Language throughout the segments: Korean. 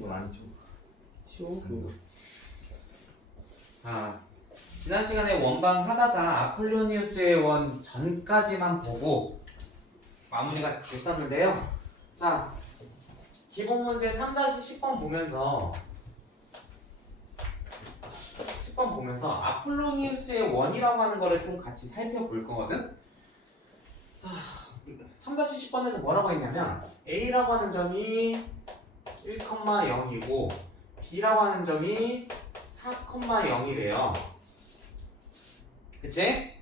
건 아니죠. 쉬워 그거. 자, 지난 시간에 원방 하다가 아폴로니우스의 원 전까지만 보고 마무리가 됐었는데요. 자, 기본 문제 3-10번 보면서 아폴로니우스의 원이라고 하는 거를 좀 같이 살펴볼 거거든. 자, 3-10번에서 뭐라고 했냐면 A라고 하는 점이 1,0이고 B라고 하는 점이 4,0이래요. 그치?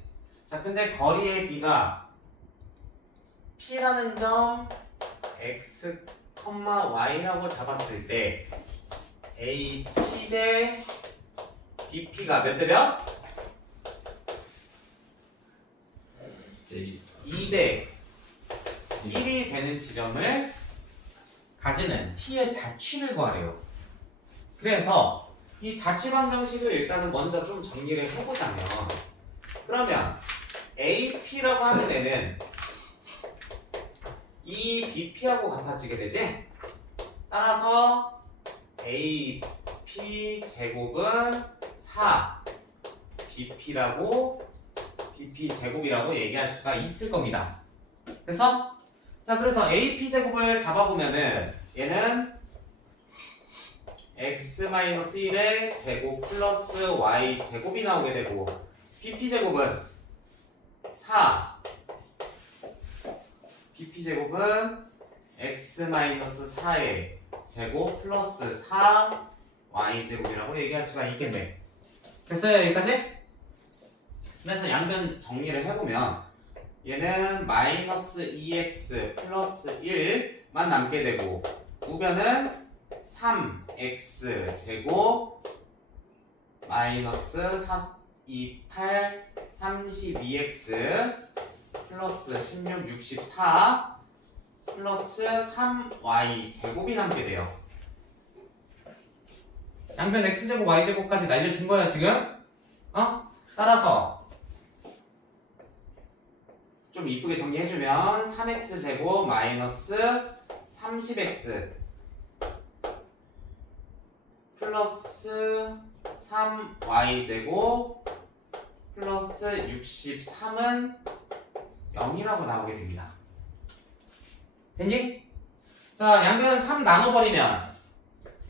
자, 근데 거리의 B가 P라는 점 X, Y라고 잡았을 때 AP 대 BP가 몇 대 몇? J 2대 1이 되는 지점을 가지는 P의 자취를 구하래요. 그래서 이 자취 방정식을 일단은 먼저 좀 정리를 해보자면, 그러면 AP라고 하는 애는 이 BP하고 같아지게 되지? 따라서 AP 제곱은 4 BP 제곱이라고 얘기할 수가 있을 겁니다. 됐어? 자, 그래서 AP 제곱을 잡아보면은 얘는 x-1의 제곱 플러스 y 제곱이 나오게 되고, BP 제곱은 4 BP 제곱은 x-4의 제곱 플러스 4 y 제곱이라고 얘기할 수가 있겠네. 됐어요, 여기까지? 그래서 양변 정리를 해보면 얘는 마이너스 2x 플러스 1만 남게 되고, 우변은 3x 제곱 마이너스 28 32x 플러스 16 64 플러스 3y 제곱이 남게 돼요. 양변 x제곱 y제곱까지 날려준 거야 지금? 따라서 좀 이쁘게 정리해주면 3x 제곱 마이너스 30x 플러스 3y 제곱 플러스 63은 0이라고 나오게 됩니다. 됐니? 자, 양변 3 나눠버리면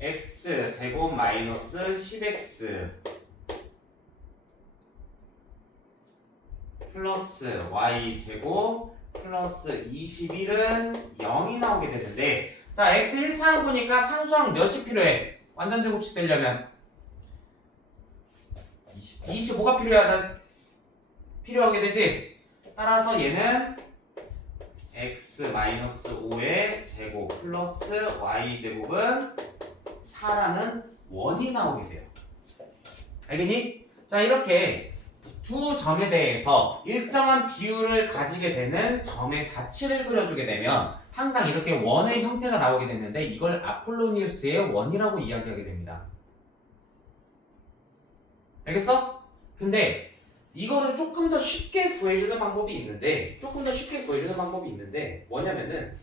x 제곱 마이너스 10x 플러스 y 제곱 플러스 21은 0이 나오게 되는데, 자, x 1차항 보니까 상수항 몇이 필요해? 완전 제곱식 되려면 25가 필요하게 되지? 따라서 얘는 x-5의 제곱 플러스 y제곱은 4라는 원이 나오게 돼요. 알겠니? 자, 이렇게 두 점에 대해서 일정한 비율을 가지게 되는 점의 자취를 그려주게 되면 항상 이렇게 원의 형태가 나오게 되는데, 이걸 아폴로니우스의 원이라고 이야기하게 됩니다. 알겠어? 근데 이거를 조금 더 쉽게 구해주는 방법이 있는데, 뭐냐면은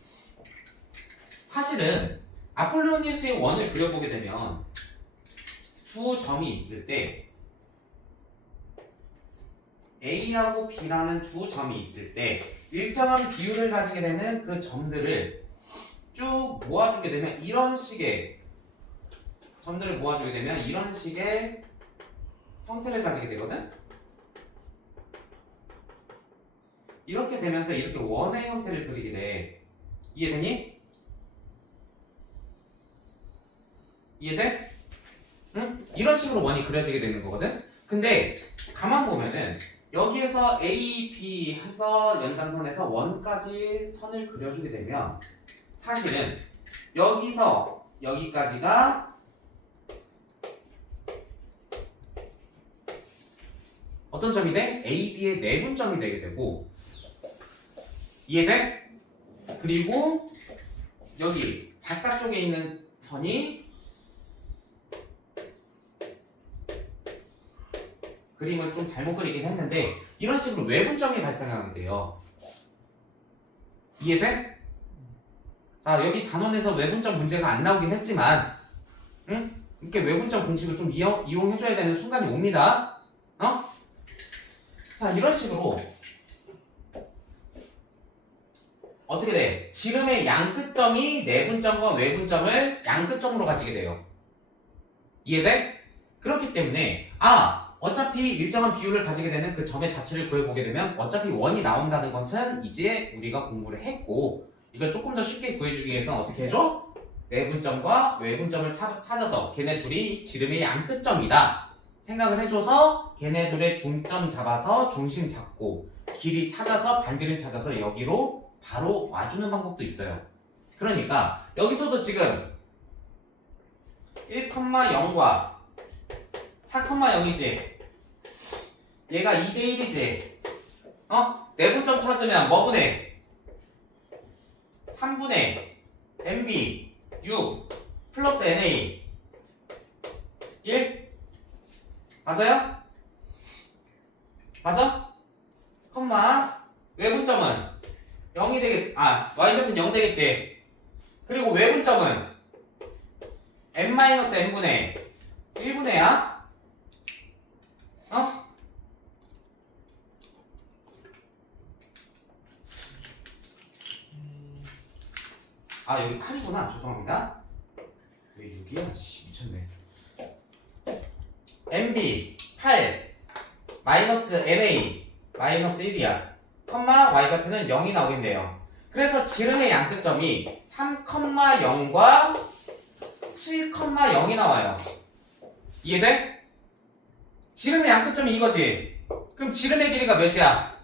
사실은 아폴로니우스의 원을 그려보게 되면 두 점이 있을 때, A하고 B라는 두 점이 있을 때 일정한 비율을 가지게 되는 그 점들을 쭉 모아주게 되면 이런 식의 형태를 가지게 되거든? 이렇게 되면서 이렇게 원의 형태를 그리게 돼. 이해되니? 이해돼? 응? 이런 식으로 원이 그려지게 되는 거거든? 근데 가만 보면은 여기에서 A, B 해서 연장선에서 원까지 선을 그려주게 되면 사실은 여기서 여기까지가 어떤 점이 돼? A, B의 내분점이 되게 되고, 이해돼? 그리고 여기 바깥쪽에 있는 선이 그림을 좀 잘못 그리긴 했는데 이런 식으로 외분점이 발생하게 돼요. 이해돼? 자, 여기 단원에서 외분점 문제가 안 나오긴 했지만 응? 이렇게 외분점 공식을 좀 이용해줘야 되는 순간이 옵니다. 자, 이런 식으로 어떻게 돼? 지름의 양끝점이 내분점과 외분점을 양끝점으로 가지게 돼요. 이해돼? 그렇기 때문에 어차피 일정한 비율을 가지게 되는 그 점의 자체를 구해보게 되면 어차피 원이 나온다는 것은 이제 우리가 공부를 했고, 이걸 조금 더 쉽게 구해주기 위해서는 어떻게 해줘? 내분점과 외분점을 찾아서 걔네 둘이 지름의 양끝점이다 생각을 해줘서 걔네 둘의 중점 잡아서 중심 잡고 길이 찾아서 반지름 찾아서 여기로 바로 와주는 방법도 있어요. 그러니까 여기서도 지금 1,0과 4,0이지. 얘가 2대1이지. 내분점 찾으면 뭐 분해? 3분의 MB U 플러스 NA 1? 맞아요? 맞아? 외분점은 0이 y좌표는 0 되겠지. 그리고 외분점은 n-n분의 1분의야? 여기 8이구나. 죄송합니다. 왜 6이야? 미쳤네. MB 8 마이너스 NA 마이너스 1이야. y좌표는 0이 나오겠네요. 그래서 지름의 양끝점이 3,0과 7,0이 나와요. 이해돼? 지름의 양끝점이 이거지. 그럼 지름의 길이가 몇이야?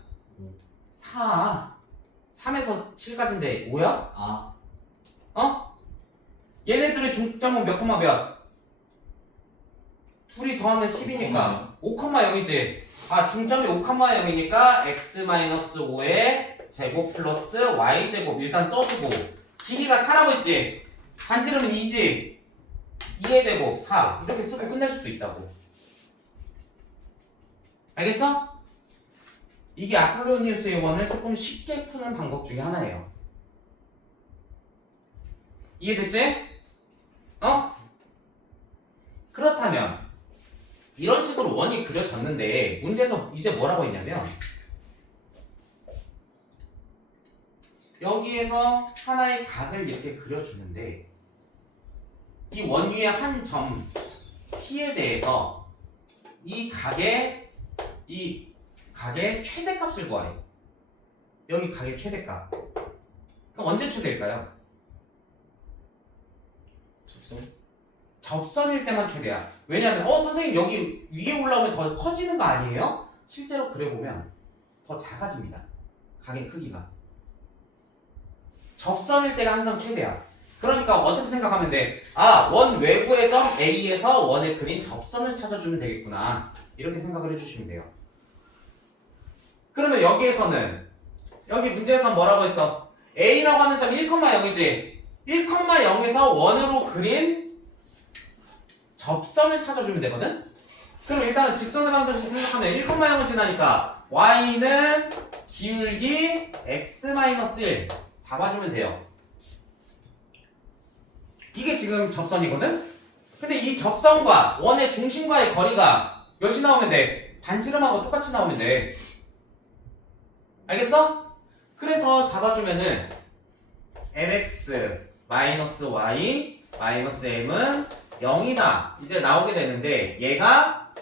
4. 3에서 7까지인데 5야? 얘네들의 중점은 몇 콤마 몇? 둘이 더하면 10이니까 5,0이지. 중점이 5,0이니까 x-5의 제곱 플러스 y제곱 일단 써주고, 길이가 4라고 했지. 반지름은 2지. 2의 제곱 4 이렇게 쓰고 끝낼 수도 있다고. 알겠어? 이게 아폴로니우스의 원을 조금 쉽게 푸는 방법 중에 하나예요. 이해됐지? 그렇다면 이런 식으로 원이 그려졌는데 문제에서 이제 뭐라고 했냐면, 여기에서 하나의 각을 이렇게 그려주는데 이 원 위의 한 점 P에 대해서 이 각의 최대값을 구하래. 여기 각의 최대값. 그럼 언제 최대일까요? 접선일 때만 최대야. 왜냐면 선생님 여기 위에 올라오면 더 커지는 거 아니에요? 실제로 그려보면 더 작아집니다. 각의 크기가. 접선일 때가 항상 최대야. 그러니까 어떻게 생각하면 돼? 원 외부의 점 A에서 원에 그린 접선을 찾아주면 되겠구나. 이렇게 생각을 해주시면 돼요. 그러면 여기에서는 여기 문제에서 뭐라고 했어? A라고 하는 점 1,0이지. 1,0에서 원으로 그린 접선을 찾아주면 되거든? 그럼 일단은 직선의 방정식 생각하면 1,0을 지나니까 y는 기울기 x-1 잡아주면 돼요. 이게 지금 접선이거든? 근데 이 접선과 원의 중심과의 거리가 몇이 나오면 돼? 반지름하고 똑같이 나오면 돼. 알겠어? 그래서 잡아주면은 mx-y -m은 0이다 이제 나오게 되는데, 얘가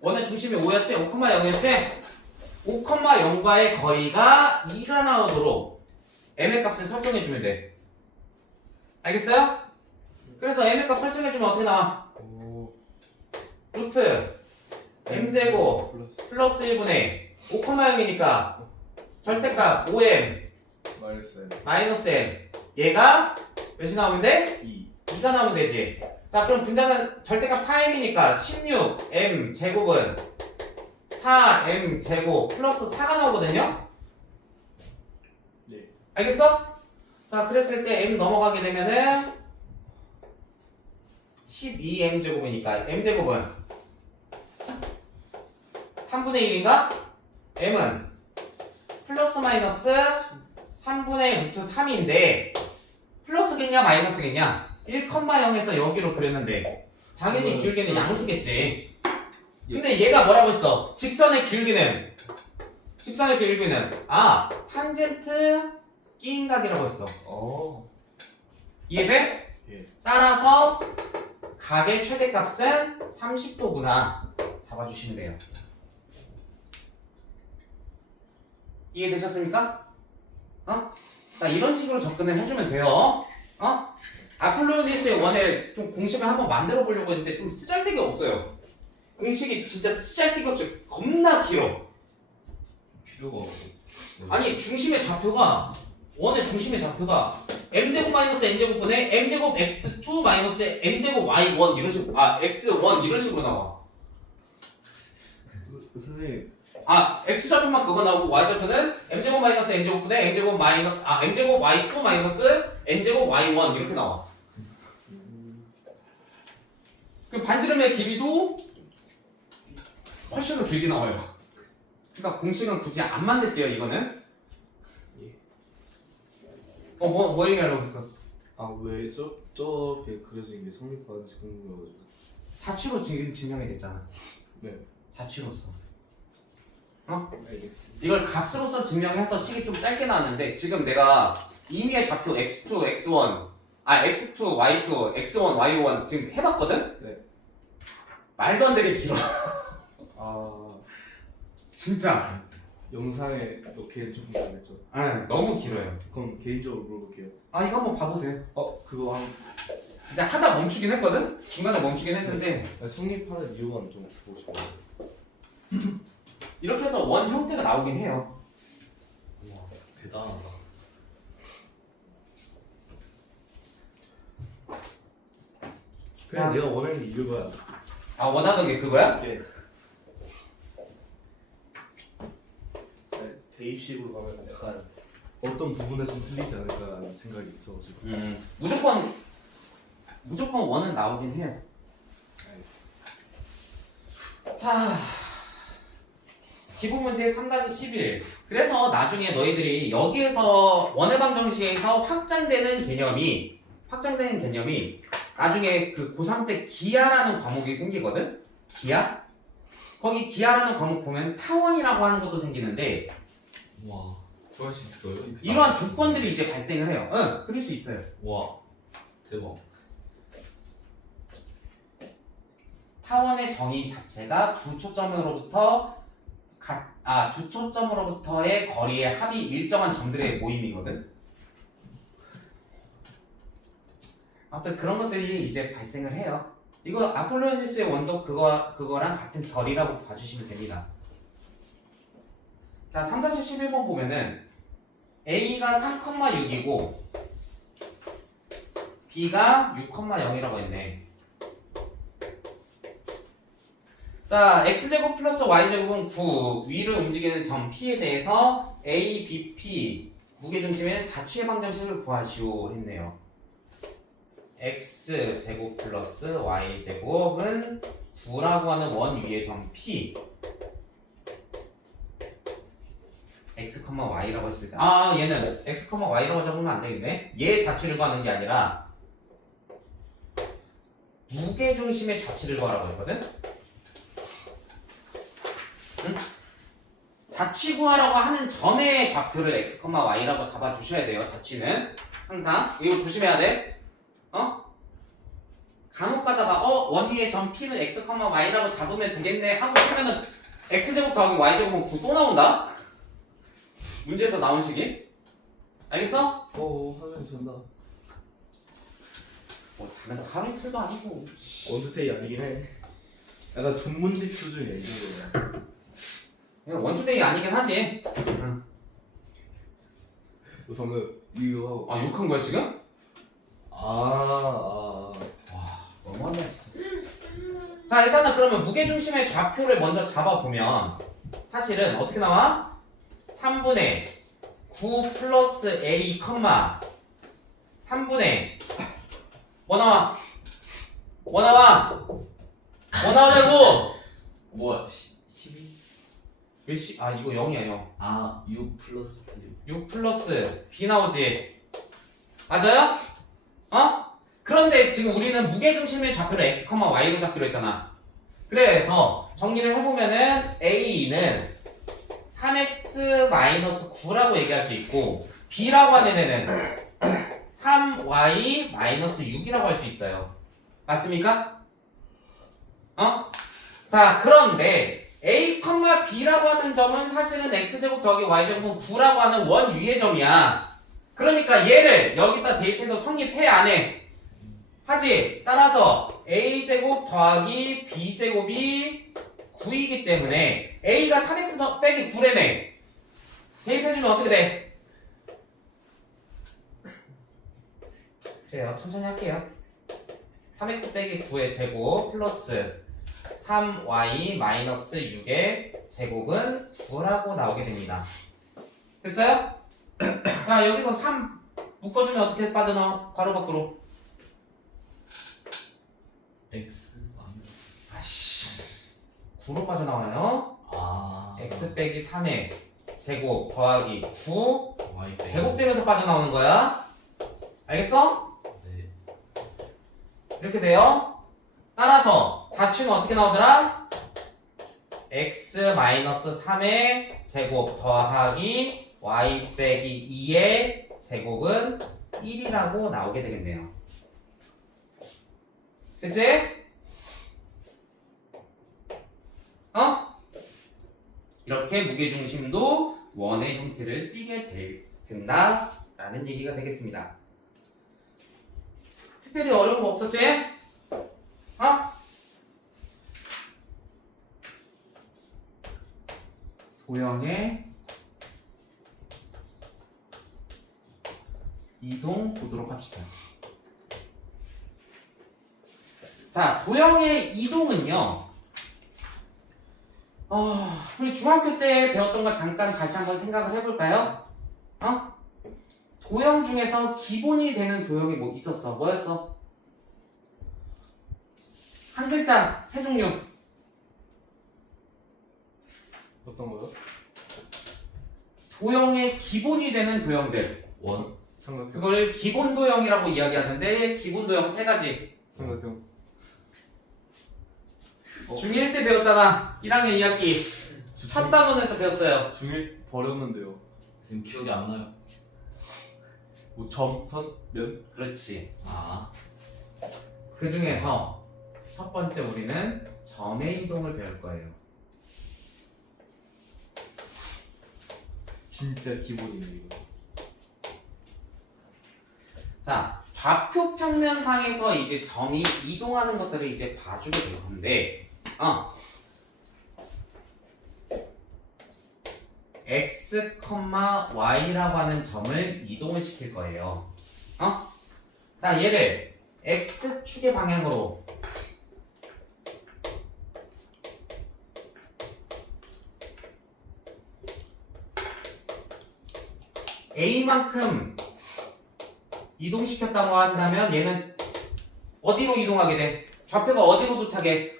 원의 중심이 5였지? 5,0이었지? 5,0과의 거리가 2가 나오도록 m의 값을 설정해주면 돼. 알겠어요? 그래서 m의 값 설정해주면 어떻게 나와? 루트 m제곱 플러스 1분의 5,0이니까 절대값 5m 마이너스 m, 얘가 몇이 나오면 돼? 2가 나오면 되지. 자, 그럼 분자는 절대값 4m이니까 16m 제곱은 4m 제곱 플러스 4가 나오거든요? 네. 알겠어? 자, 그랬을 때 m 넘어가게 되면은 12m 제곱이니까 m 제곱은 3분의 1인가? m은 플러스 마이너스 3분의 루트 3인데 플러스겠냐 마이너스겠냐? 1,0에서 여기로 그렸는데 당연히 기울기는 양수겠지. 근데 얘가 뭐라고 했어? 직선의 기울기는 탄젠트 끼인각이라고 했어. 이해돼? 예. 따라서 각의 최대값은 30도구나 잡아주시면 돼요. 이해되셨습니까? 자, 이런 식으로 접근을 해주면 돼요. 아폴로니스의 원에 좀 공식을 한번 만들어 보려고 했는데 좀 쓰잘데기 없어요. 공식이 진짜 쓰잘데기 없죠. 겁나 길어. 필요가 없어. 아니, 원의 중심의 좌표가 m제곱 마이너스 n제곱 분의 m제곱 x2 마이너스 n제곱 y1 이런 식으로 x1 이런 식으로 나와. 선생님 x 좌표만 그거 나오고 y 좌표는 m제곱 마이너스 n제곱 분의 m제곱 y2 마이너스 n제곱 y1 이렇게 나와. 그 반지름의 길이도 훨씬 더 길게 나와요. 그러니까 공식은 굳이 안 만들게요, 이거는. 뭐 얘기하려고 했어? 왜 저렇게 그려진 게 성립하는지 궁금해가지고. 자취로 지금 증명이 됐잖아. 네. 자취로서. 알겠습니다. 이걸 값으로서 증명해서 식이 좀 짧게 나왔는데 지금 내가 임의의 좌표 x2, x1, x2, y2, x1, y1 지금 해봤거든? 네. 말도 안 되게 길어. 진짜. 영상에 넣기엔 조금 다르겠죠. 너무 길어요. 그럼 개인적으로 물어볼게요. 이거 한번 봐보세요. 그거 이제 하다 멈추긴 했거든? 중간에 멈추긴 했는데 성립하는 이유만 좀 보고 싶어요. 이렇게 해서 원 형태가 나오긴 해요. 와, 대단하다. 그냥 내가 원하는 게 이거야. 원하던 게 그거야? 네. 대입식으로 가면 약간 어떤 부분에서 틀리지 않을까라는 생각이 있어가지고. 무조건 원은 나오긴 해요. 알겠습니다. 자, 기본 문제 3-11. 그래서 나중에 너희들이 여기에서 원의 방정식에서 확장되는 개념이 나중에 그 고3 때 기하라는 과목이 생기거든? 기하? 거기 기하라는 과목 보면 타원이라고 하는 것도 생기는데 와, 구할 수 있어요? 이러한 조건들이 이제 발생을 해요. 그릴 수 있어요. 와, 대박. 타원의 정의 자체가 두 초점으로부터의 거리의 합이 일정한 점들의 모임이거든. 아무튼 그런 것들이 이제 발생을 해요. 이거 아폴로니스의 원도 그거랑 같은 결이라고 봐주시면 됩니다. 자, 3-11번 보면은 A가 3,6이고 B가 6,0이라고 했네. 자, x제곱 플러스 y제곱은 9 위를 움직이는 점 P에 대해서 A, B, P 무게중심의 자취의 방정식을 구하시오 했네요. x제곱 플러스 y제곱은 9라고 하는 원 위의 점 P x, y라고 했을 때 얘는 x, y라고 잡으면 안 되겠네. 얘 자취를 구하는 게 아니라 무게중심의 자취를 구하라고 했거든. 자취 구하라고 하는 점의 좌표를 x, y라고 잡아주셔야 돼요. 자취는 항상 이거 조심해야 돼. 간혹 가다가 원 위의 점 P는 x, y라고 잡으면 되겠네 하고 하면은 x제곱 더하기 y제곱은 9 또 나온다. 문제에서 나온 식이. 알겠어? 하정이 전다. 자네가 하루 이틀도 아니고. 원투테이 아니긴 해. 약간 전문직 수준이야 이 정도면. 원투데이 아니긴 하지. 방금 이거. 욕한 거야 지금? 와 너무하네 진짜. 자, 일단은 그러면 무게중심의 좌표를 먼저 잡아보면 사실은 어떻게 나와? 3분의 9 플러스 A, 3분의 뭐 나와? 뭐 나오냐고! 뭐야, 12? 이거 0이야 0. 6 플러스 8. 6 플러스 B 나오지? 맞아요? 그런데 지금 우리는 무게중심의 좌표를 x, y로 잡기로 했잖아. 그래서 정리를 해보면은 a는 3x-9라고 얘기할 수 있고 b라고 하는 애는 3y-6이라고 할 수 있어요. 맞습니까? 자, 그런데 a, b라고 하는 점은 사실은 x제곱 더하기 y제곱은 9라고 하는 원위의 점이야. 그러니까 얘를 여기다 대입해도 성립해 안 해? 하지. 따라서 a제곱 더하기 b제곱이 9이기 때문에 a가 3x 빼기 9래매. 대입해주면 어떻게 돼? 그래요. 천천히 할게요. 3x 빼기 9의 제곱 플러스 3y 마이너스 6의 제곱은 9라고 나오게 됩니다. 됐어요? 자, 여기서 3 묶어주면 어떻게 빠져나와? 괄호 밖으로. x 아씨, 9로 빠져나와요. x 빼기 3의 제곱 더하기 9 y 빼기 제곱되면서 빠져나오는 거야. 알겠어? 네. 이렇게 돼요. 따라서 자취는 어떻게 나오더라? x 마이너스 3의 제곱 더하기 y 빼기 2의 제곱은 1이라고 나오게 되겠네요. 그치? 이렇게 무게중심도 원의 형태를 띠게 된다라는 얘기가 되겠습니다. 특별히 어려운 거 없었지? 도형의 이동 보도록 합시다. 자, 도형의 이동은요. 우리 중학교 때 배웠던 거 잠깐 다시 한번 생각을 해볼까요? 도형 중에서 기본이 되는 도형이 뭐 있었어? 뭐였어? 한 글자, 세 종류. 어떤 거요? 도형의 기본이 되는 도형들. 원 삼각형. 그걸 기본 도형이라고 이야기하는데 기본 도형 세 가지. 삼각형. 중1 때 배웠잖아. 1학년 2학기. 첫 단원에서 배웠어요. 중1 버렸는데요. 지금 기억이 안 나요. 뭐 점, 선, 면? 그렇지. 그 중에서 첫 번째 우리는 점의 이동을 배울 거예요. 진짜 기본이네 이거. 자, 좌표 평면상에서 이제 점이 이동하는 것들을 이제 봐주게 될 건데, x, y라고 하는 점을 이동을 시킬 거예요. 자, 얘를 x축의 방향으로 a만큼 이동시켰다고 한다면 얘는 어디로 이동하게 돼? 좌표가 어디로 도착해?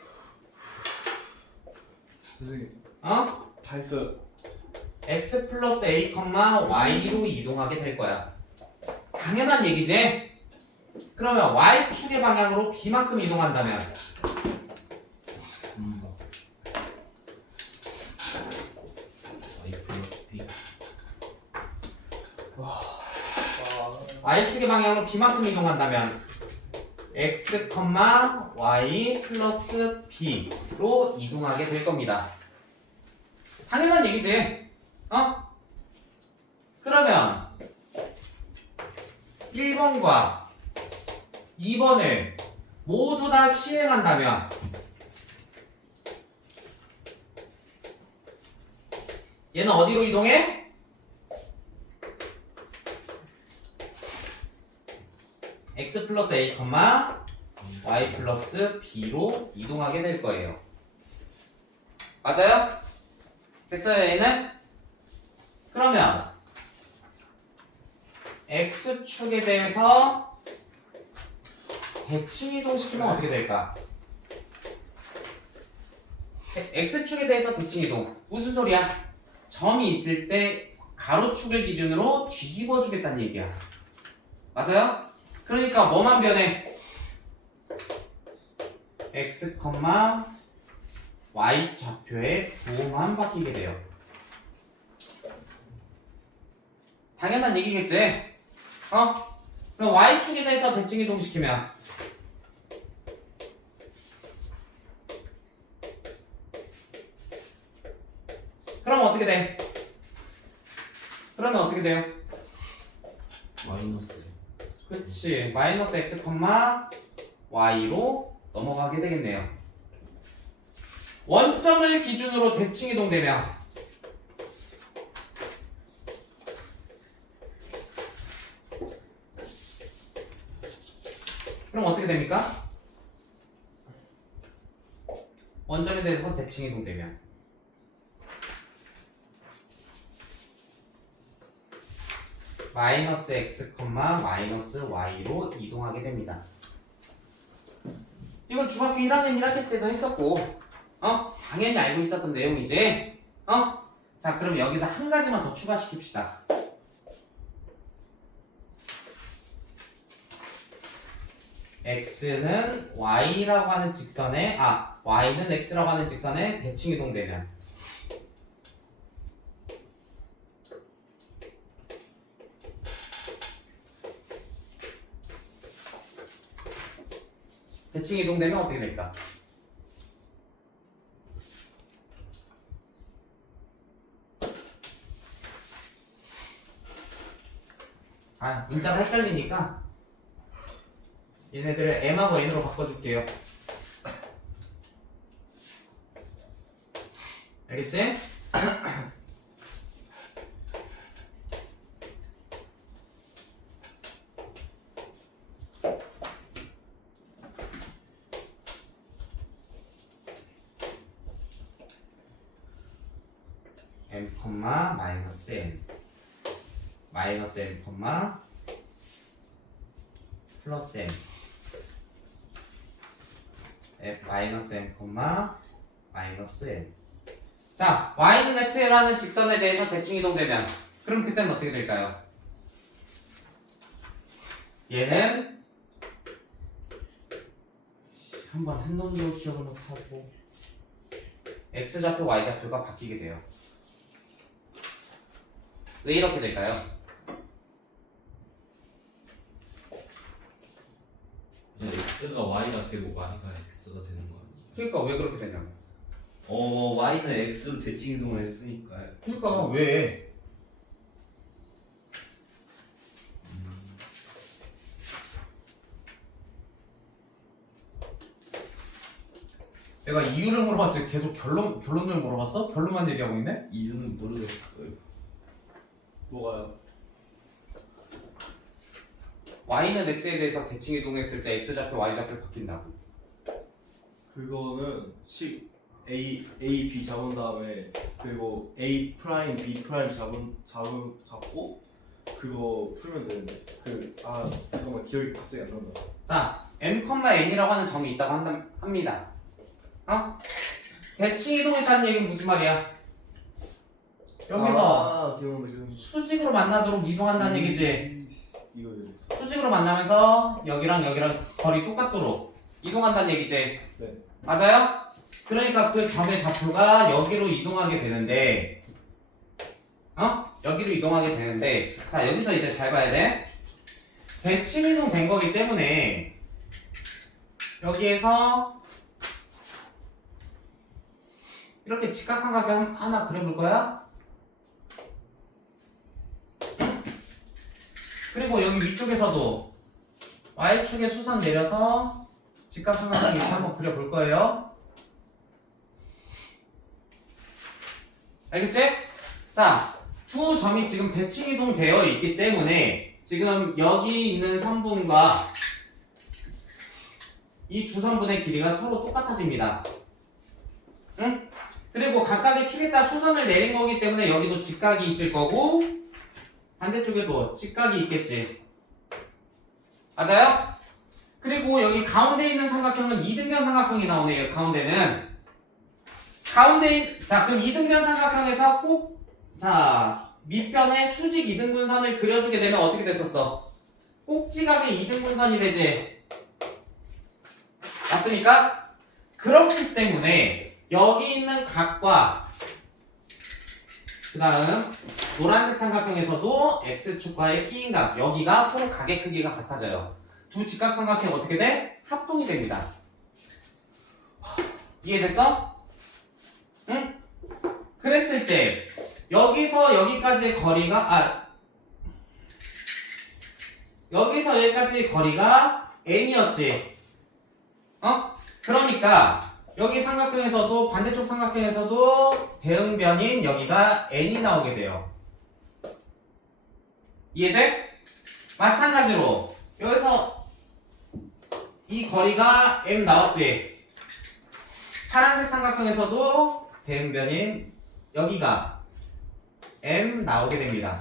선생님 다 했어요. x 플러스 a, y로 이동하게 될 거야. 당연한 얘기지? 그러면 y축의 방향으로 b만큼 이동한다면 y 플러스 b y축의 방향으로 b만큼 이동한다면 x, y 플러스 b로 이동하게 될 겁니다. 당연한 얘기지? 그러면 1번과 2번을 모두 다 시행한다면 얘는 어디로 이동해? x 플러스 a, y 플러스 b로 이동하게 될 거예요. 맞아요? 됐어요, 얘는? 그러면 x축에 대해서 대칭 이동시키면 어떻게 될까? x축에 대해서 대칭 이동. 무슨 소리야? 점이 있을 때 가로축을 기준으로 뒤집어 주겠다는 얘기야. 맞아요? 그러니까 뭐만 변해? x, y 좌표의 부호만 바뀌게 돼요. 당연한 얘기겠지? 그럼 y축에 대해서 대칭 이동시키면 그럼 어떻게 돼? 그러면 어떻게 돼요? 마이너스. 그치, 마이너스 x, y로 넘어가게 되겠네요. 원점을 기준으로 대칭 이동되면 그럼 어떻게 됩니까? 원점에 대해서 대칭 이동되면 마이너스 x, 마이너스 y로 이동하게 됩니다. 이건 중학교 1학년 1학기 때도 했었고 당연히 알고 있었던 내용이지. 자, 그럼 여기서 한 가지만 더 추가시킵시다. x는 y라고 하는 직선에 y는 x라고 하는 직선에 대칭 이동되면 대칭 이동되면 어떻게 될까? 문자가 헷갈리니까 얘네들을 m하고 n으로 바꿔줄게요. 알겠지? m, 마이너스 n 마이너스 m, 플러스 n 마이너스 m, 마이너스 n. 자, y는 x라는 직선에 대해서 대칭 이동되면 그럼 그때는 어떻게 될까요? 얘는 한번 한 놈도 기억을 못하고 x좌표, y좌표가 바뀌게 돼요. 왜 이렇게 될까요? x가 y가 되고 y가 x가 되는 거 아니에요? 그러니까 왜 그렇게 되냐고. y는 x로 대칭 이동을 했으니까요. 그러니까 왜? 내가 이유를 물어봤지 계속 결론을 물어봤어? 결론만 얘기하고 있네? 이유는 모르겠어요. 뭐가요? y는 x에 대해서 대칭 이동했을 때 x좌표, y좌표 바뀐다고. 그거는 A, B 잡은 다음에 그리고 A 프라임, B 프라임 잡고 그거 풀면 되는데 잠깐만 기억이 갑자기 안 난다. 자, m, n이라고 하는 점이 있다고 합니다. 대칭 이동했다는 얘기는 무슨 말이야? 여기서 기억난다. 수직으로 만나도록 이동한다는 얘기지. 이거 수직으로 만나면서 여기랑 거리 똑같도록 이동한다는 얘기지. 네. 맞아요? 그러니까 그 점의 좌표가 여기로 이동하게 되는데 여기로 이동하게 되는데 자, 여기서 이제 잘 봐야 돼. 대칭 이동 된 거기 때문에 여기에서 이렇게 직각삼각형 하나 그려볼 거야. 그리고 여기 위쪽에서도 Y축에 수선 내려서 직각삼각형 이렇게 한번 그려볼 거예요. 알겠지? 자, 두 점이 지금 대칭 이동되어 있기 때문에 지금 여기 있는 선분과 이 두 선분의 길이가 서로 똑같아집니다. 응? 그리고 각각의 축에다 수선을 내린 거기 때문에 여기도 직각이 있을 거고 반대쪽에도 직각이 있겠지. 맞아요? 그리고 여기 가운데 있는 삼각형은 이등변 삼각형이 나오네요. 가운데는 자, 그럼 이등변 삼각형에서 꼭 밑변에 수직 이등분선을 그려주게 되면 어떻게 됐었어? 꼭지각의 이등분선이 되지. 맞습니까? 그렇기 때문에 여기 있는 각과 그 다음 노란색 삼각형에서도 x축과의 끼인 각 여기가 서로 각의 크기가 같아져요. 두 직각삼각형 어떻게 돼? 합동이 됩니다. 이해됐어? 응? 그랬을 때 여기서 여기까지의 거리가 여기서 여기까지의 거리가 n이었지. 그러니까 여기 삼각형에서도 반대쪽 삼각형에서도 대응변인 여기가 n이 나오게 돼요. 이해돼? 마찬가지로 여기서 이 거리가 m 나왔지. 파란색 삼각형에서도 대응변인 여기가 m 나오게 됩니다.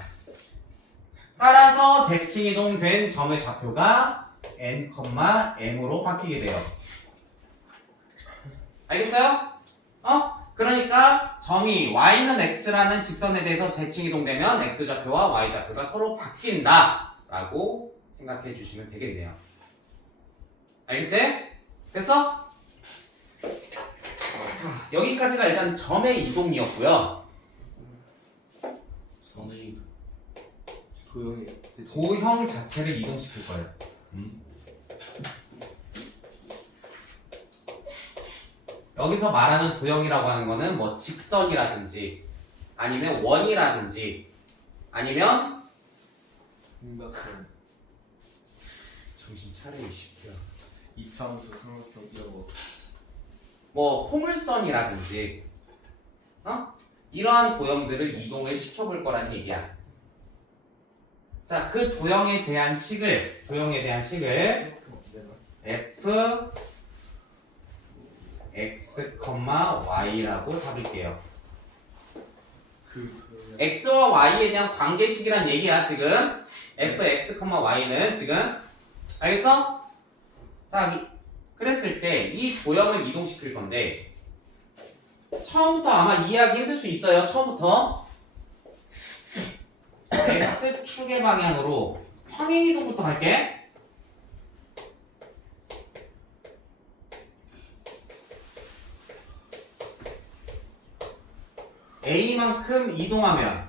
따라서 대칭이동된 점의 좌표가 n, m으로 바뀌게 돼요. 알겠어요? 그러니까 점이 y는 x라는 직선에 대해서 대칭이동되면 x좌표와 y좌표가 서로 바뀐다 라고 생각해 주시면 되겠네요. 알겠지? 됐어? 자, 여기까지가 일단 점의 이동이었고요. 선의 도형이 도형 자체를 이동시킬 거예요. 여기서 말하는 도형이라고 하는 거는 뭐 직선이라든지 아니면 원이라든지 아니면 삼각형 정신 차려 이 새끼야. 이차함수 삼각형 이런 거. 뭐 포물선이라든지 이러한 도형들을 이동을 시켜볼 거라는 얘기야. 자, 그 도형에 대한 식을 f x, y라고 잡을게요. x와 y에 대한 관계식이란 얘기야 지금. f, x, y는 지금 알겠어? 자, 그랬을 때 이 도형을 이동시킬 건데 처음부터 아마 이해하기 힘들 수 있어요. 처음부터 x축의 방향으로 평행이동부터 갈게. a만큼 이동하면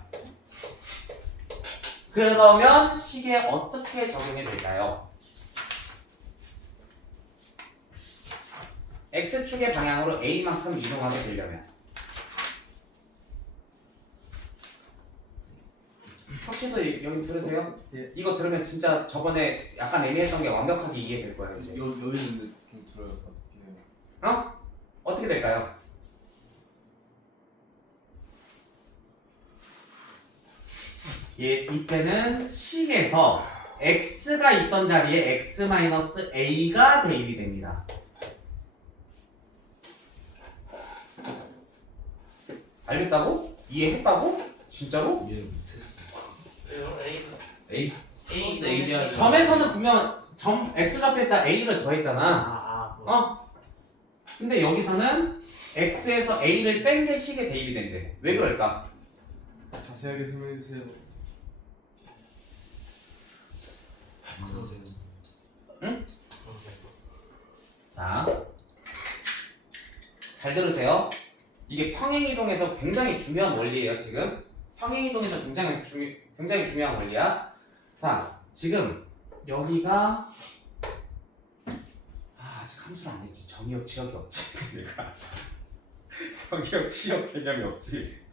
그러면 식에 어떻게 적용이 될까요? x축의 방향으로 a만큼 이동하게 되려면 혹시 더 여기 들으세요? 예. 이거 들으면 진짜 저번에 약간 애매했던 게 완벽하게 이해될 거예요 이제. 여기 있는데 좀 들어요 같긴 해요. 어떻게 될까요? 이때는 식에서 x가 있던 자리에 x-a가 대입이 됩니다. 알겠다고? 이해했다고? 진짜로? 이해를 못했어. A 플러스 A 대한 점에서는 분명 점 x좌표에다 a를 더했잖아. 근데 여기서는 x에서 a를 뺀 게 식에 대입이 된대. 왜 그럴까? 자세하게 설명해 주세요. 자, 잘 들으세요. 이게 평행이동에서 굉장히 중요한 원리예요. 지금 평행이동에서 굉장히 중요한 원리야. 자, 지금 여기가 아직 함수를 안 했지. 정의역, 치역이 없지. 내가 정의역, 치역 개념이 없지.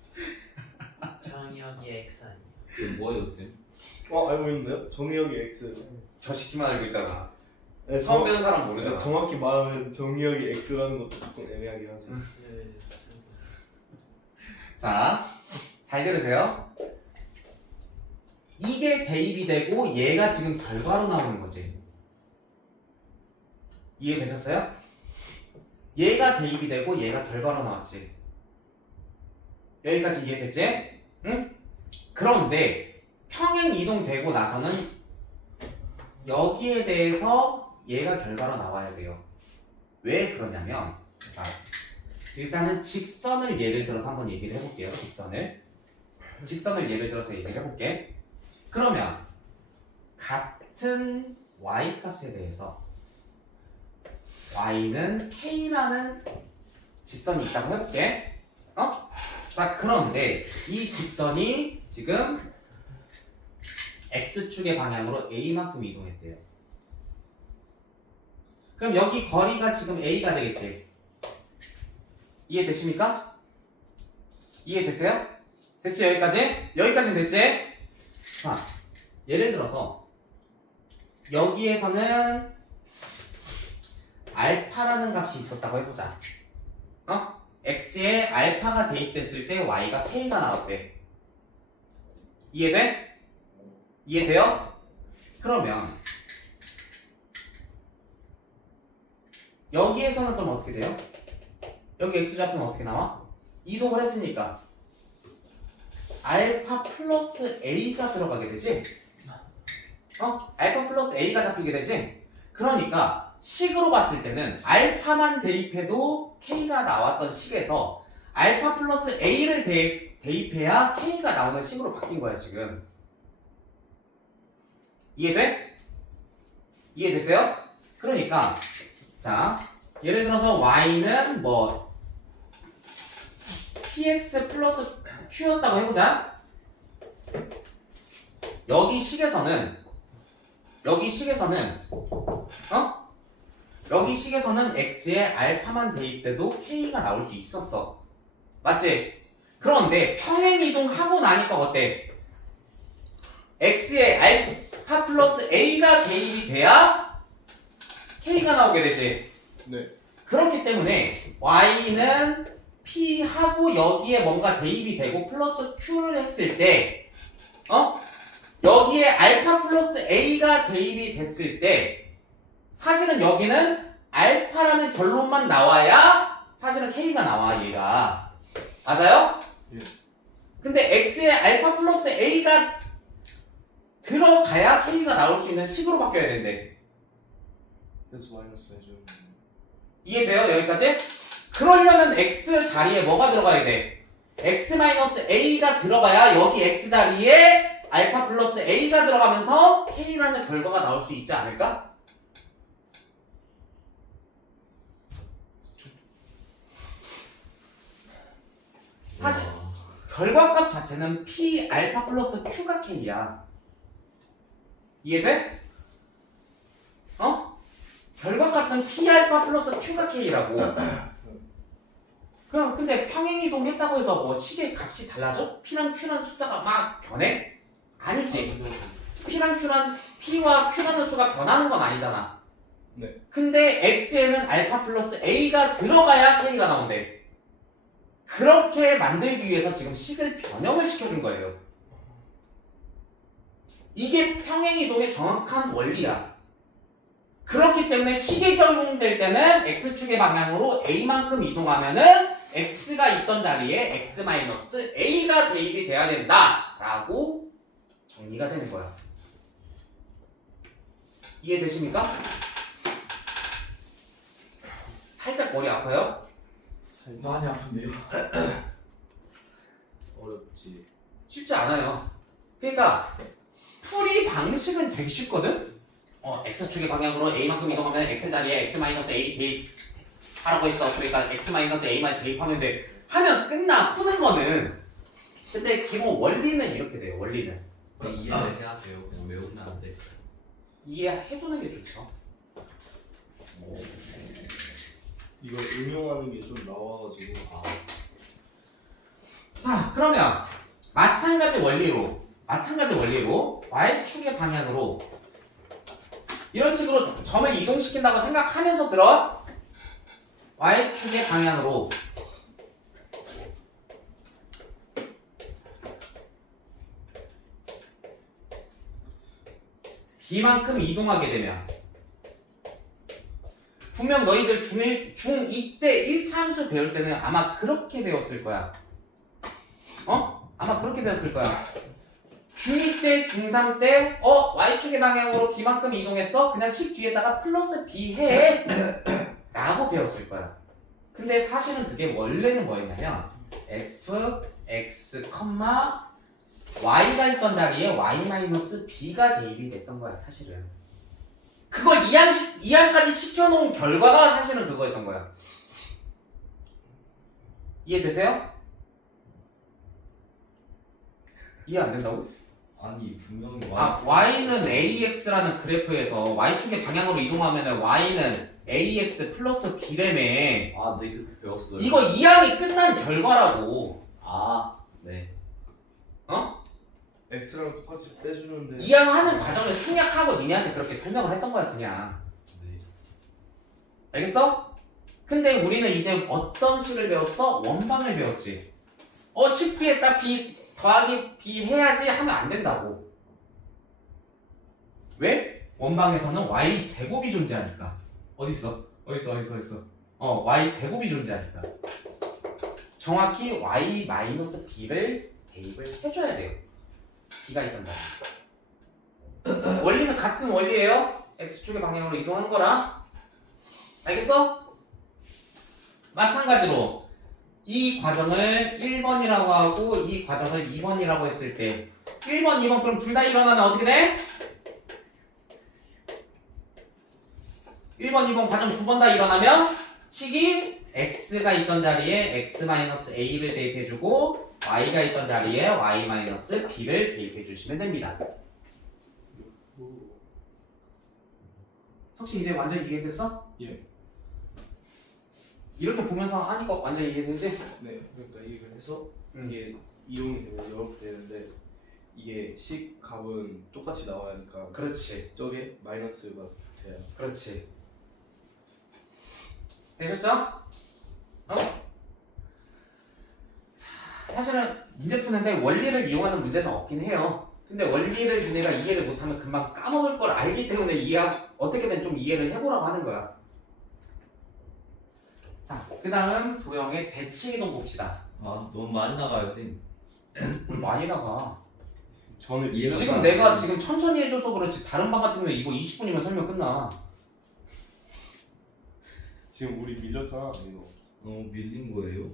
정의역이 x 아니에요? 그 뭐예요 쌤? 알고 있는데요? 정의역이 x. 저 시키만 알고 있잖아. 네, 처음 배운 사람 모르잖아. 정확히 말하면 정의역이 x라는 것도 조금 애매하긴 하지. 네. 자, 잘 들으세요. 이게 대입이 되고 얘가 지금 결과로 나오는 거지. 이해되셨어요? 얘가 대입이 되고 얘가 결과로 나왔지. 여기까지 이해됐지? 응? 그런데 평행 이동되고 나서는 여기에 대해서 얘가 결과로 나와야 돼요. 왜 그러냐면 자, 일단은 직선을 예를 들어서 한번 얘기를 해볼게요. 직선을 예를 들어서 얘기를 해볼게. 그러면 같은 y 값에 대해서 y는 k라는 직선이 있다고 해볼게. 자, 그런데 이 직선이 지금 x축의 방향으로 a만큼 이동했대요. 그럼 여기 거리가 지금 a가 되겠지. 이해되십니까? 이해되세요? 됐지? 여기까지? 여기까지는 됐지? 자, 예를 들어서 여기에서는 알파라는 값이 있었다고 해보자. x에 알파가 대입됐을 때 y가 k가 나왔대. 이해돼? 이해돼요? 그러면 여기에서는 그럼 어떻게 돼요? 여기 x좌표는 어떻게 나와? 이동을 했으니까 알파 플러스 a가 들어가게 되지? 알파 플러스 a가 잡히게 되지? 그러니까 식으로 봤을 때는 알파만 대입해도 k가 나왔던 식에서 알파 플러스 a를 대입해야 k가 나오는 식으로 바뀐 거야 지금. 이해돼? 이해되세요? 그러니까 자 예를 들어서 y는 뭐 px 플러스 q였다고 해보자. 여기 식에서는 x에 알파만 대입돼도 k가 나올 수 있었어. 맞지? 그런데 평행이동하고 나니까 어때? x에 알파 플러스 a가 대입이 돼야 k가 나오게 되지. 네. 그렇기 때문에 y는 p하고 여기에 뭔가 대입이 되고 플러스 q를 했을 때 여기에 알파 플러스 a가 대입이 됐을 때 사실은 여기는 알파라는 결론만 나와야 사실은 k가 나와 얘가. 맞아요? 예. 근데 x에 알파 플러스 a가 들어가야 k가 나올 수 있는 식으로 바뀌어야 된대. 그래서 마이너스 해줘. 이해돼요? 여기까지? 그러려면 x 자리에 뭐가 들어가야 돼? x-a가 들어가야 여기 x 자리에 알파 플러스 a가 들어가면서 k라는 결과가 나올 수 있지 않을까? 사실 결과값 자체는 p 알파 플러스 q가 k야. 이해돼? 결과값은 p 알파 플러스 q가 k라고. 그럼 근데 평행이동 했다고 해서 뭐 식의 값이 달라져? p랑 q라는 숫자가 막 변해? 아니지. p와 q라는 수가 변하는 건 아니잖아. 네. 근데 x에는 알파 플러스 a가 들어가야 k가 나온대. 그렇게 만들기 위해서 지금 식을 변형을 시켜준 거예요. 이게 평행이동의 정확한 원리야. 그렇기 때문에 식이 적용될 때는 x축의 방향으로 a만큼 이동하면은 x가 있던 자리에 x-a가 대입이 돼야 된다 라고 정리가 되는 거야. 이해되십니까? 살짝 머리 아파요? 많이 아픈데요. 어렵지. 쉽지 않아요. 그러니까 풀이 방식은 되게 쉽거든? x축의 방향으로 a만큼 이동하면 x 자리에 x-a 대입하라고 했어. 그러니까 x-a만 대입하면 돼. 하면 끝나, 푸는 거는. 근데 기본 원리는 이렇게 돼요, 원리는. 이해를 해야 돼요. 그냥 외우면 안 돼. 이해해두는 게 좋죠. 이거 응용하는 게 좀 나와가지고. 자, 그러면 마찬가지 원리로 y축의 방향으로 이런 식으로 점을 이동시킨다고 생각하면서 들어. y축의 방향으로 b만큼 이동하게 되면 분명 너희들 중2 때 1차 함수 배울 때는 아마 그렇게 배웠을 거야. 아마 그렇게 배웠을 거야. 중2 때, 중3 때 y축의 방향으로 b만큼 이동했어? 그냥 식 뒤에다가 플러스 b 해 라고 배웠을 거야. 근데 사실은 그게 원래는 뭐였냐면 fx, y가 있던 자리에 y-b가 대입이 됐던 거야 사실은. 그걸 이항까지 시켜놓은 결과가 사실은 그거였던 거야. 이해되세요? 이해 안 된다고? 아니 분명히 아, y는 ax라는 그래프에서 y축의 방향으로 이동하면 y는 ax 플러스 b래매. 아, 네 그렇게 배웠어요. 이거 이항이 끝난 결과라고. 아, 네. 어? X랑 똑같이 빼주는데 이항하는 과정을 생략하고 니네한테 그렇게 설명을 했던 거야 그냥. 네. 알겠어? 근데 우리는 이제 어떤 식을 배웠어? 원방을 배웠지. 10b에다 b 더하기 b 해야지 하면 안 된다고. 왜? 원방에서는 y 제곱이 존재하니까. 어딨어? y 제곱이 존재하니까. 정확히 y 마이너스 b를 대입을 해줘야 돼요. b가 있던 자리. 원리는 같은 원리예요. x축의 방향으로 이동한 거라. 알겠어? 마찬가지로 이 과정을 1번이라고 하고 이 과정을 2번이라고 했을 때 1번, 2번 그럼 둘 다 일어나면 어떻게 돼? 1번, 2번 과정 두 번 다 일어나면 식이 x가 있던 자리에 x-a를 대입해주고 y가 있던 자리에 y-b를 대입해주시면 됩니다. 석씨 이제 완전 이해됐어? 예. 이렇게 보면서 하니까 완전 이해되지? 네, 그러니까 이걸 해서 응. 이게 이용이 되면 이렇게 되는데 이게 식 값은 똑같이 나와야 하니까 그렇지. 저게 마이너스가 돼요. 그렇지. 되셨죠? 어? 자, 사실은 문제 푸는데 원리를 이용하는 문제는 없긴 해요. 근데 원리를 니네가 이해를 못하면 금방 까먹을 걸 알기 때문에 어떻게든 좀 이해를 해보라고 하는 거야. 자, 그 다음 도형의 대칭이동 봅시다. 아, 너무 많이 나가요, 쌤. 뭘 많이 나가. 저는 이해가 지금 안 내가 돼. 지금 천천히 해줘서 그렇지 다른 방 같으면 이거 20분이면 설명 끝나. 지금 우리 밀렸잖아 이거. 너무 밀린 거예요?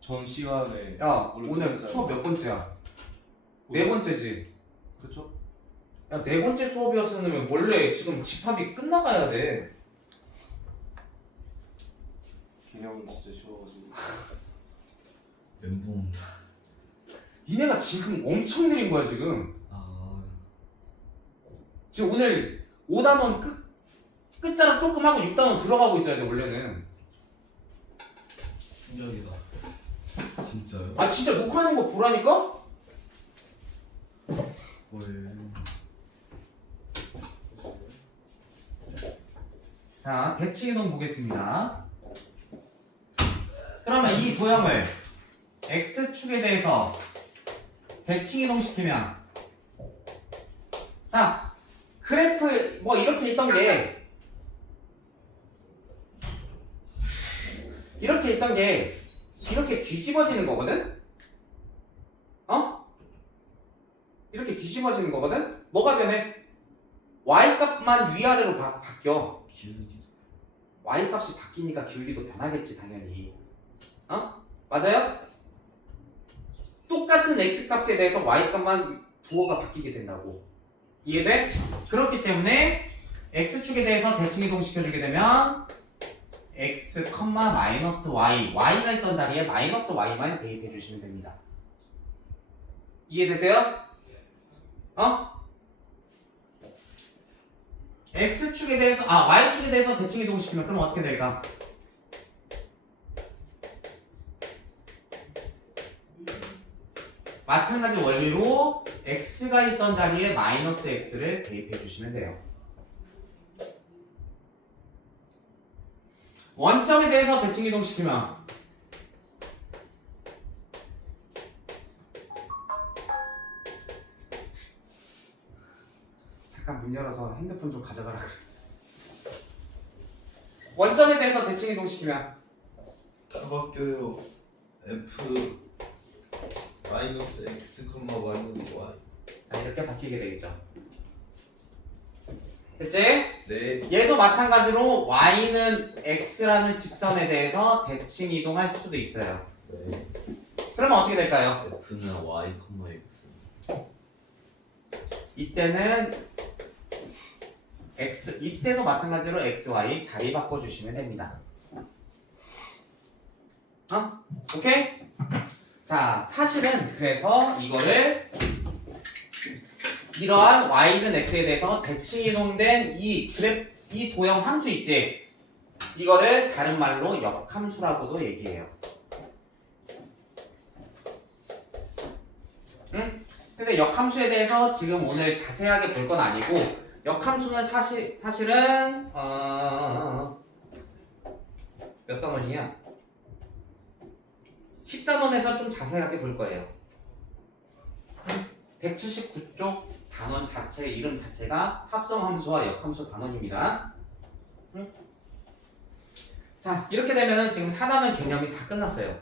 전 시간에 야, 오늘 오늘 끝났어요. 수업 몇 번째야? 네 번째지? 그쵸? 야, 네 번째 수업이었으면 원래 지금 집합이 끝나가야 돼. 개념은 진짜 쉬워가지고. 멘붕 온다. 니네가 지금 엄청 느린 거야 지금. 아, 지금 오늘 5단원 끝자락 조금 하고 6단원 들어가고 있어야 돼 원래는. 충격이다. 진짜요? 아 진짜 녹화하는 거 보라니까? 헐. 자, 대칭이동 보겠습니다. 그러면 이 도형을 x축에 대해서 대칭이동시키면 자, 그래프 뭐 이렇게 있던 게 이렇게 뒤집어지는 거거든? 어? 이렇게 뒤집어지는 거거든? 뭐가 변해? y값만 위아래로 바뀌어. 기울기. y값이 바뀌니까 기울기도 변하겠지 당연히. 어? 맞아요? 똑같은 x값에 대해서 y값만 부호가 바뀌게 된다고. 이해돼? 그렇기 때문에 x축에 대해서 대칭이동 시켜주게 되면 x, 마이너스 y, y가 있던 자리에 마이너스 y만 대입해 주시면 됩니다. 이해되세요? 어? x축에 대해서 y축에 대해서 대칭이동 시키면 그럼 어떻게 될까? 마찬가지 원리로 x가 있던 자리에 마이너스 x를 대입해 주시면 돼요. 원점에 대해서 대칭이동 시키면 잠깐 문 열어서 핸드폰 좀 가져가라 그래. 원점에 대해서 대칭이동 시키면 바뀌어요. F 마이너스 X, 마이너스 Y. 자 이렇게 바뀌게 되겠죠. 됐지? 네. 얘도 마찬가지로 y는 x라는 직선에 대해서 대칭 이동할 수도 있어요. 네. 그러면 어떻게 될까요? F는 Y, X. 이때는 x 이때도 마찬가지로 x, y 자리 바꿔주시면 됩니다. 오케이? 자, 사실은 그래서 이거를 이러한 y는 x에 대해서 대칭 이동된 이 도형 함수 있지? 이거를 다른 말로 역함수라고도 얘기해요. 응? 근데 역함수에 대해서 지금 오늘 자세하게 볼 건 아니고 역함수는 사실은 몇 단원이야? 10단원에서 좀 자세하게 볼 거예요. 179쪽 단원 자체 이름 자체가 합성함수와 역함수 단원입니다. 자, 이렇게 되면 지금 4단원 개념이 다 끝났어요.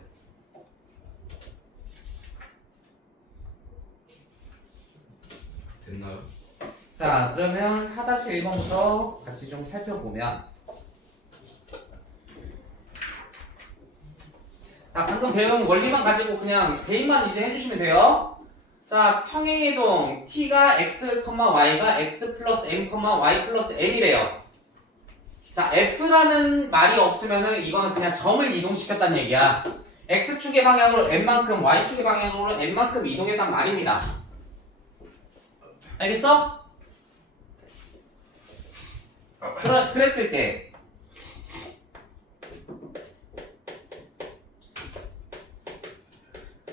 됐나요? 자, 그러면 4-1번부터 같이 좀 살펴보면, 자, 방금 배운 원리만 가지고 그냥 대입만 이제 해주시면 돼요. 자, 평행이동 t가 x, y가 x 플러스 m, y 플러스 n이래요. 자, f라는 말이 없으면은 이거는 그냥 점을 이동시켰다는 얘기야. x축의 방향으로 n만큼, y축의 방향으로 n만큼 이동했단 말입니다. 알겠어? 그랬을 때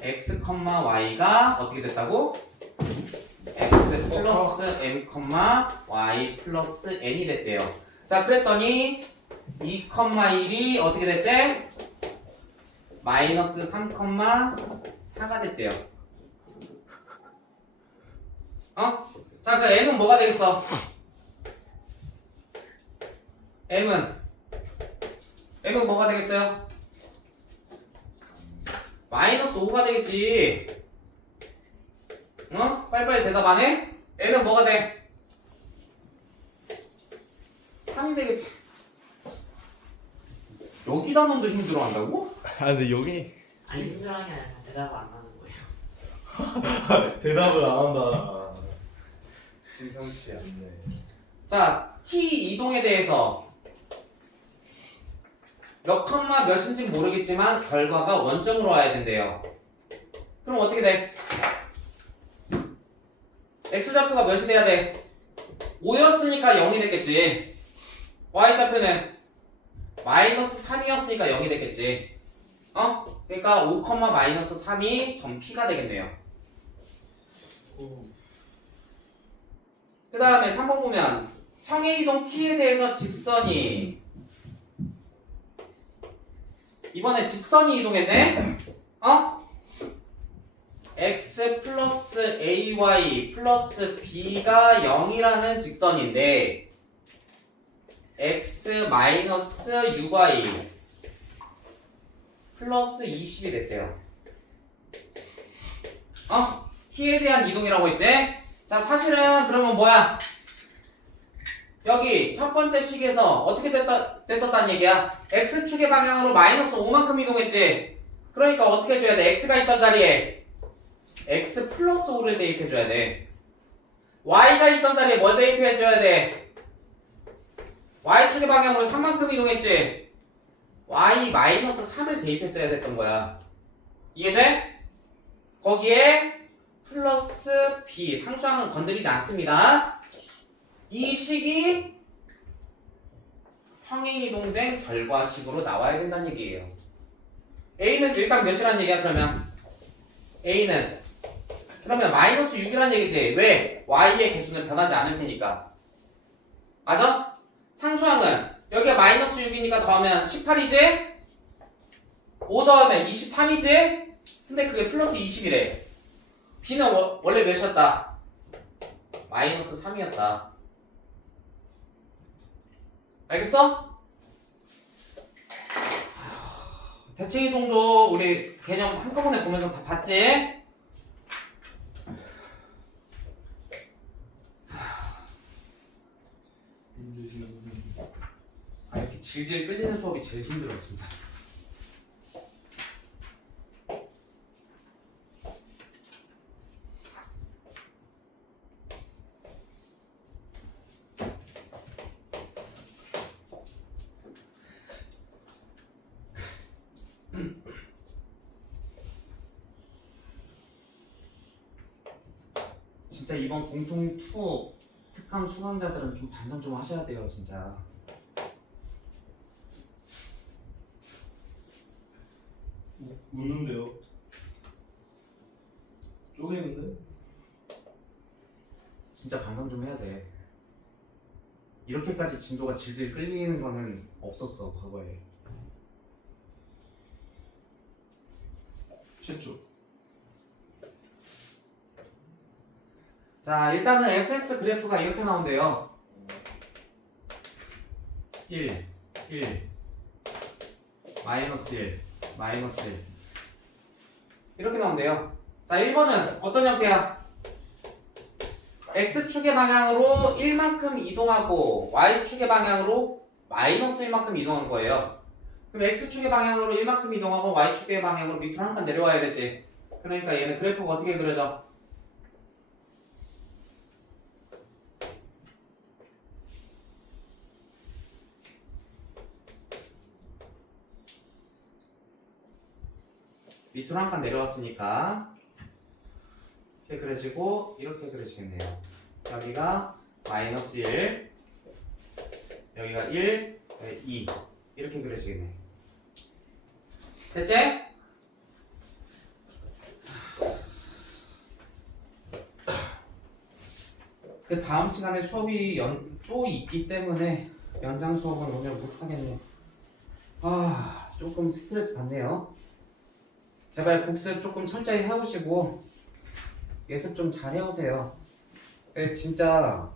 x, y가 어떻게 됐다고? x 플러스 m, y 플러스 n이 됐대요. 자, 그랬더니 2, 1이 어떻게 됐대? 마이너스 3, 4가 됐대요. 자, 그 m은 뭐가 되겠어? m은 뭐가 되겠어요? 마이너스 5가 되겠지. 빨리빨리 대답 안 해? n은 뭐가 돼? 3이 되겠지. 여기다 넣는도 힘들어한다고? 아 근데 여기 아니 힘들어하는 게 아니라 대답을 안 하는 거예요. 대답을 안 한다. 심상치 않네. 자, t 이동에 대해서 몇 컴마 몇인지는 모르겠지만 결과가 원점으로 와야 된대요. 그럼 어떻게 돼? x좌표가 몇이 돼야 돼? 5였으니까 0이 됐겠지. y좌표는 마이너스 3이었으니까 0이 됐겠지. 그러니까 5, 마이너스 3이 점 P가 되겠네요. 그 다음에 3번 보면 평행이동 T에 대해서 직선이 이번에 직선이 이동했네? x 플러스 ay 플러스 b가 0이라는 직선인데 x 마이너스 6y 플러스 20이 됐대요. t에 대한 이동이라고 했지? 자, 사실은 그러면 뭐야? 여기 첫 번째 식에서 어떻게 됐었다는 얘기야? x축의 방향으로 마이너스 5만큼 이동했지? 그러니까 어떻게 해줘야 돼? x가 있던 자리에 x 플러스 5를 대입해줘야 돼. y가 있던 자리에 뭘 대입해줘야 돼? y축의 방향으로 3만큼 이동했지? y 마이너스 3을 대입했어야 됐던 거야. 이해돼? 거기에 플러스 b 상수항은 건드리지 않습니다. 이 식이 평행이동된 결과식으로 나와야 된다는 얘기예요. a는 일단 몇이라는 얘기야? 그러면 a는 그러면 마이너스 6이라는 얘기지. 왜? y의 개수는 변하지 않을 테니까. 맞아? 상수항은 여기가 마이너스 6이니까 더하면 18이지? 5 더하면 23이지? 근데 그게 플러스 20이래. b는 원래 몇이었다? 마이너스 3이었다. 알겠어? 대칭이동도 우리 개념 한꺼번에 보면서 다 봤지? 이렇게 질질 끌리는 수업이 제일 힘들어 진짜. 진짜 이번 공통 2 특강 수강자들은 좀 반성 좀 하셔야 돼요 진짜. 묻는데요. 쪼개는데? 진짜 반성 좀 해야 돼. 이렇게까지 진도가 질질 끌리는 거는 없었어 과거에. 최초. 자 일단은 fx 그래프가 이렇게 나온대요. 1, 1, 마이너스 1, 마이너스 1 이렇게 나온대요. 자 1번은 어떤 형태야? x축의 방향으로 1만큼 이동하고 y축의 방향으로 마이너스 1만큼 이동한 거예요. 그럼 x축의 방향으로 1만큼 이동하고 y축의 방향으로 밑으로 한 칸 내려와야 되지. 그러니까 얘는 그래프가 어떻게 그려져? 밑으로 한 칸 내려왔으니까 이렇게 그려지고 이렇게 그려지겠네요. 여기가 마이너스 1, 여기가 1, 2 이렇게 그려지겠네. 됐지? 그 다음 시간에 수업이 또 있기 때문에 연장 수업은 오늘 못하겠네. 아 조금 스트레스 받네요. 제발 복습 조금 철저히 해오시고 예습 좀 잘 해오세요. 진짜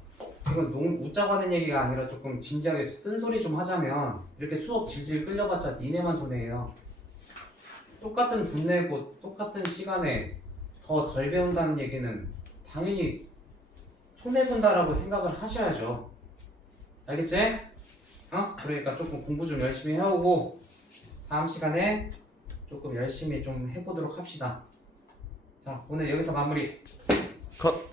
이건 웃자고 하는 얘기가 아니라 조금 진지하게 쓴소리 좀 하자면 이렇게 수업 질질 끌려봤자 니네만 손해예요. 똑같은 돈 내고 똑같은 시간에 더 덜 배운다는 얘기는 당연히 손해본다라고 생각을 하셔야죠. 알겠지? 그러니까 조금 공부 좀 열심히 해오고 다음 시간에 조금 열심히 좀 해보도록 합시다. 자 오늘 여기서 마무리. 컷.